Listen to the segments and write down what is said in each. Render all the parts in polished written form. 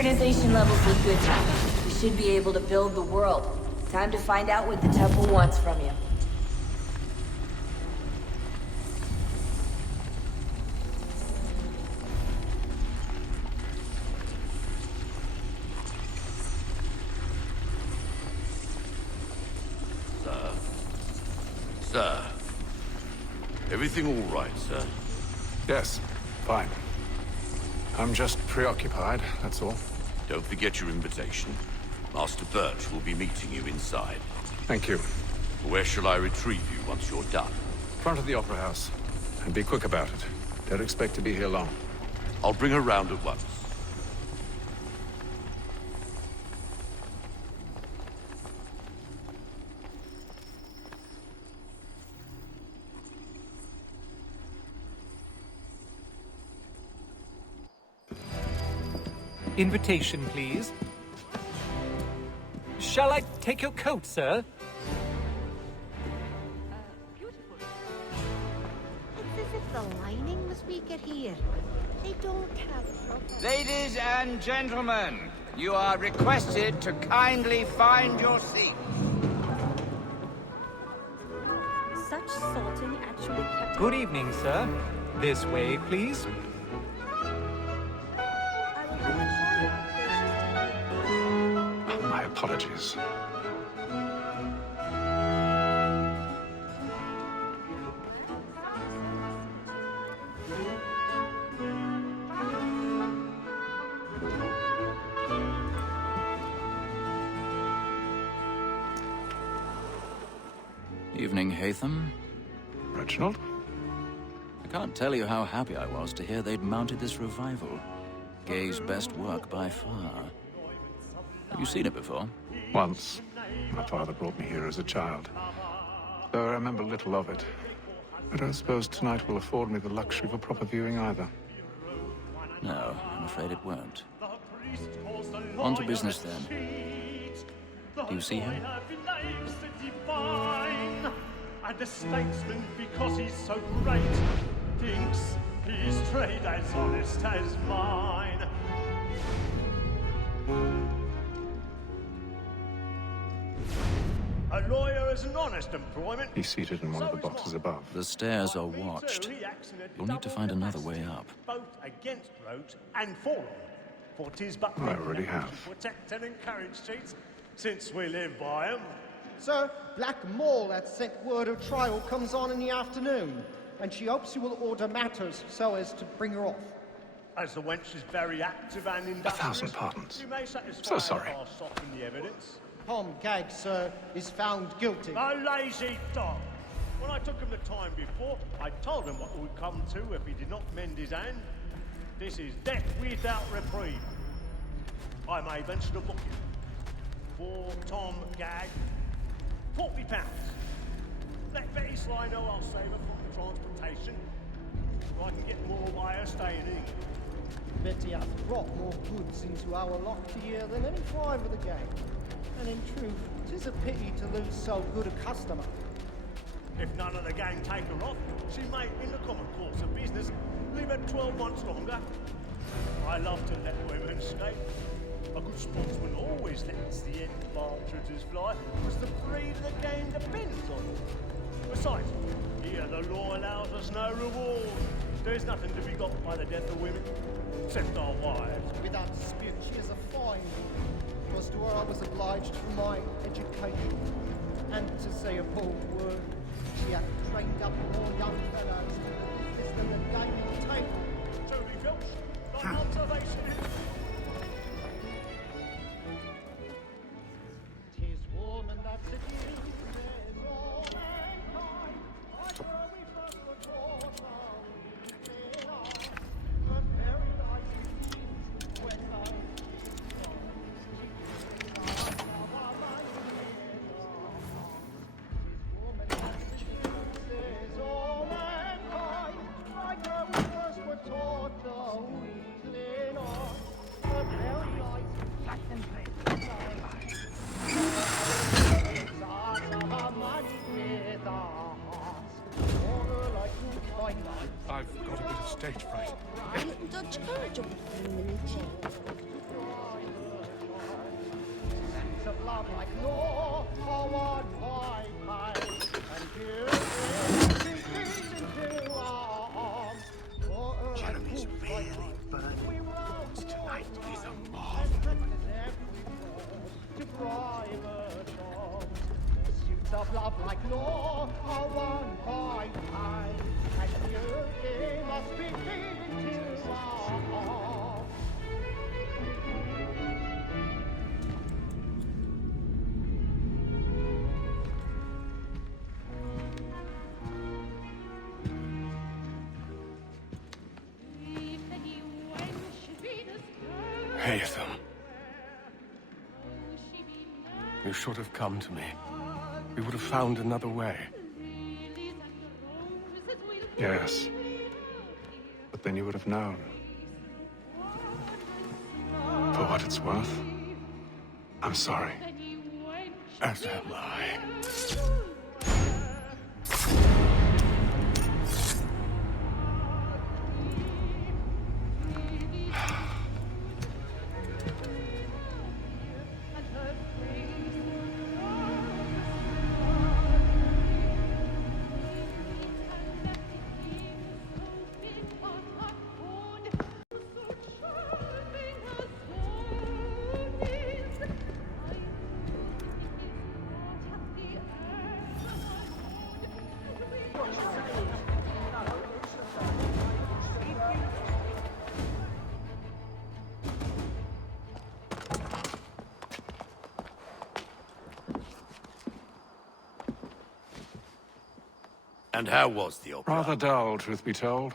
Synchronization levels look good now. We should be able to build the world. Time to find out what the temple wants from you. Sir. Everything all right, sir? Yes, fine. I'm just preoccupied, that's all. Don't forget your invitation. Master Birch will be meeting you inside. Thank you. Where shall I retrieve you once you're done? Front of the Opera House. And be quick about it. Don't expect to be here long. I'll bring her round at once. Invitation, please. Shall I take your coat, sir? Beautiful. It's as if the lining was weaker here. They don't have... Ladies and gentlemen, you are requested to kindly find your seats. Such salting actually kept... Good evening, sir. This way, please. My apologies. Evening, Haytham. Reginald? I can't tell you how happy I was to hear they'd mounted this revival. Gay's best work by far. Have you seen it before? Once. My father brought me here as a child. Though I remember little of it. I don't suppose tonight will afford me the luxury of a proper viewing either. No, I'm afraid it won't. On to business then. Do you see him? And the statesman, because he's so great, thinks his trade as honest as mine. A lawyer is an honest employment. He's seated in one of the boxes above. The stairs are watched. You'll need to find another way up. Both against roads and for them. For 'tis but I already have. to protect and encourage cheats, since we live by 'em. Sir, Black Maul had sent word her trial comes on in the afternoon, and she hopes you will order matters so as to bring her off. As the wench is very active and industrious, 1,000 pardons. you may satisfy So sorry. her soften the evidence. Tom Gag, sir, is found guilty. A lazy dog! When I took him the time before, I told him what would come to if he did not mend his hand. This is death without reprieve. I may venture to book him. For Tom Gag, £40. Let Betty Sly know I'll save her from transportation, so I can get more by her staying in England. Betty hath brought more goods into our loft here than any five of the gang. And in truth, 'tis a pity to lose so good a customer. If none of the gang take her off, she may, in the common course of business, leave her 12 months longer. I love to let women escape. A good sportsman always lets the end partridges fly, because the breed of the game depends on it. Besides, here the law allows us no reward. There's nothing to be got by the death of women, except our wives. Without dispute, she is a fine. Because to her I was obliged for my education. And to say a bold word, she hath trained up more young fellows to this than the game at the table. Truly, Filch, not observation. 'Tis woman that seduces all mankind. I know we both were taught how we live on. But very life begins when life I've got a bit of stage fright. A little Dutch courage on the minute. love like law, one by night, and you into our arms. Jeremy's really burning. Tonight is a mob. To private charms, pursuits of love like law are one by night, and you must be into our arms. Hatham. You should have come to me. We would have found another way. Yes. But then you would have known. For what it's worth, I'm sorry. As am I. And how was the opera? Rather dull, truth be told.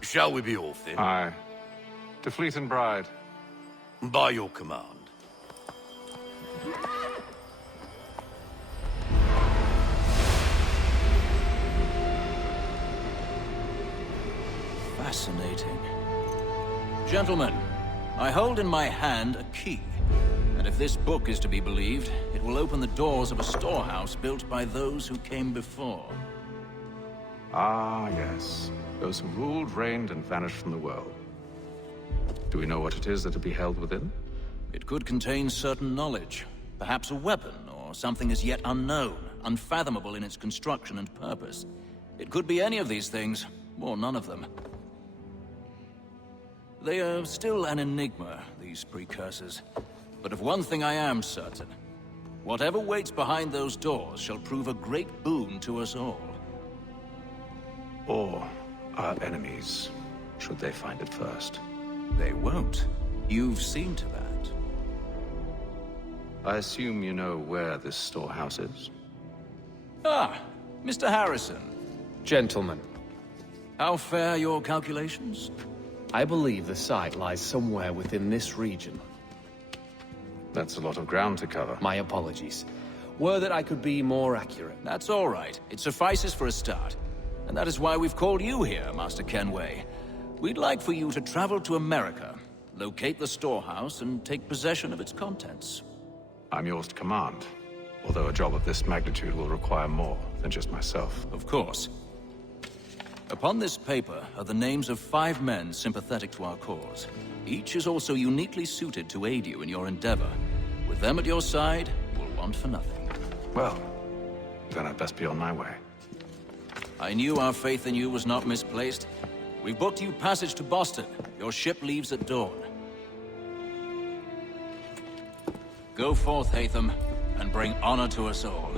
Shall we be off then? Aye. To Fleet and Bride. By your command. Fascinating. Gentlemen, I hold in my hand a key. And if this book is to be believed, it will open the doors of a storehouse built by those who came before. Ah, yes. Those who ruled, reigned, and vanished from the world. Do we know what it is that will be held within? It could contain certain knowledge. Perhaps a weapon, or something as yet unknown, unfathomable in its construction and purpose. It could be any of these things, or none of them. They are still an enigma, these precursors. But of one thing I am certain. Whatever waits behind those doors shall prove a great boon to us all. Or our enemies, should they find it first. They won't. You've seen to that. I assume you know where this storehouse is? Ah, Mr. Harrison. Gentlemen, How fare your calculations? I believe the site lies somewhere within this region. That's a lot of ground to cover. My apologies. Were that I could be more accurate. That's all right. It suffices for a start. And that is why we've called you here, Master Kenway. We'd like for you to travel to America, locate the storehouse, and take possession of its contents. I'm yours to command, although a job of this magnitude will require more than just myself. Of course. Upon this paper are the names of 5 men sympathetic to our cause. Each is also uniquely suited to aid you in your endeavor. With them at your side, you'll want for nothing. Well, then I'd best be on my way. I knew our faith in you was not misplaced. We've booked you passage to Boston. Your ship leaves at dawn. Go forth, Hatham, and bring honor to us all.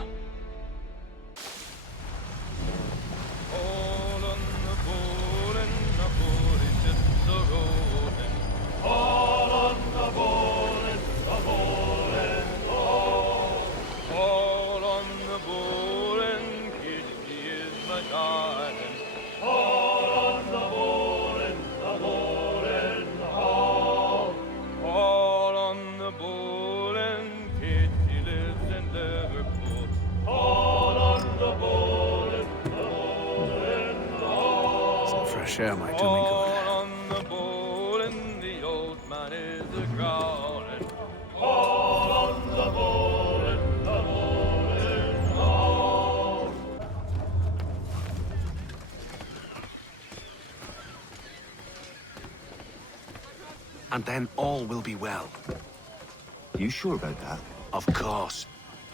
Fresh air might do me good. and then all will be well. You sure about that? Of course.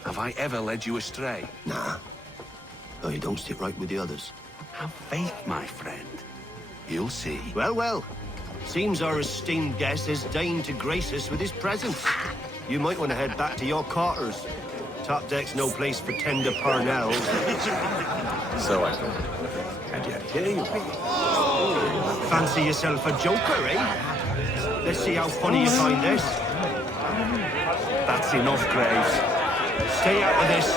Have I ever led you astray? Nah. Though you don't sit right with the others. Have faith, my friend. You'll see. Well, well. Seems our esteemed guest has deigned to grace us with his presence. You might want to head back to your quarters. Top deck's no place for tender parnells. So I thought. And yet here you be. Fancy yourself a joker, eh? Let's see how funny you find this. That's enough, Graves. Stay out of this.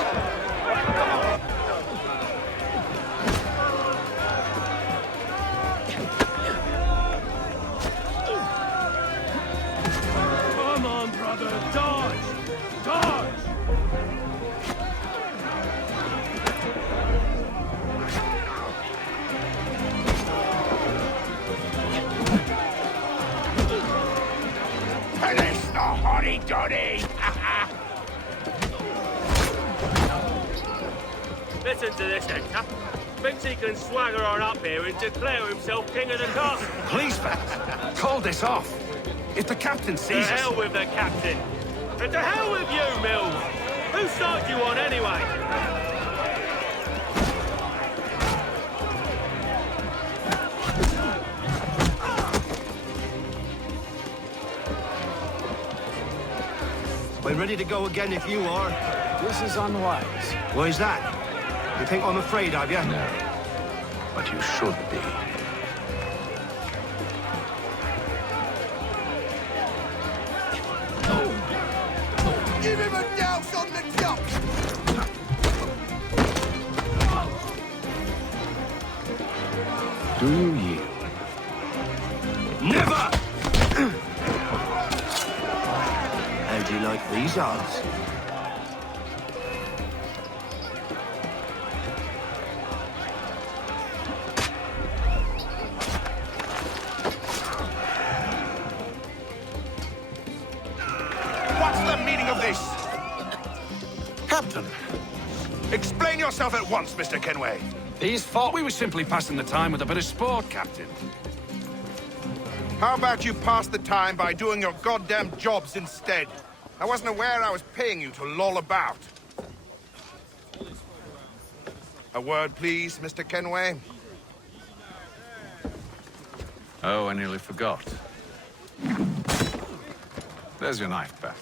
Come on, brother, dodge! Dodge! Finish the hoddy-doddy! Listen to this, Hector. Thinks he can swagger on up here and declare himself king of the castle. Please, fellas, call this off. If the captain To sees us... hell with the captain. And to hell with you, Mills. Who started you on anyway? We're ready to go again if you are. This is unwise. Why is that? You think I'm afraid of you? No. But you should be. Give him a douse on the top! Do you yield? Never! How do you like these odds? What's the meaning of this? Captain! Explain yourself at once, Mr. Kenway. These thought we were simply passing the time with a bit of sport, Captain. How about you pass the time by doing your goddamn jobs instead? I wasn't aware I was paying you to loll about. A word, please, Mr. Kenway. Oh, I nearly forgot. There's your knife back.